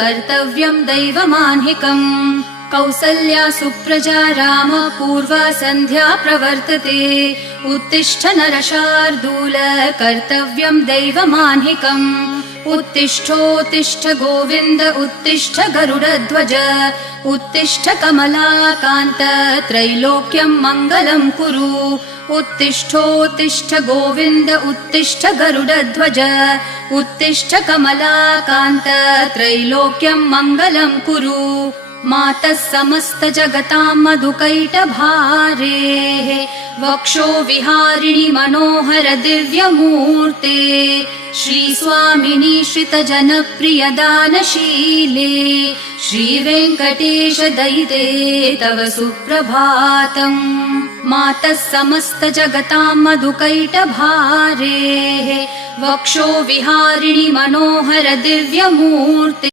कर्तव्यं दैवमान्हिकम् कौसल्या सुप्रजा राम पूर्वा सन्ध्या प्रवर्तते उत्तिष्ठ नरशार्दूल कर्तव्यं दैवमान्हिकम् उत्तिष्ठोत्तिष्ठ गोविन्द उत्तिष्ठ गरुडध्वज उत्तिष्ठ कमलाकान्त त्रैलोक्यं मङ्गलं कुरु उत्तिष्ठोत्तिष्ठ गोविन्द उत्तिष्ठ गरुडध्वज उत्तिष्ठ कमलाकान्त त्रैलोक्यं मङ्गलं कुरु मातः समस्त जगतां मधुकैटभारेः वक्षो विहारिणि मनोहर दिव्यमूर्ते श्रीस्वामिनि श्रितजनप्रिय दानशीले श्रीवेङ्कटेश दयिते तव सुप्रभातम् मातः समस्त जगतां मधुकैटभारेः वक्षो विहारिणि मनोहर दिव्यमूर्ते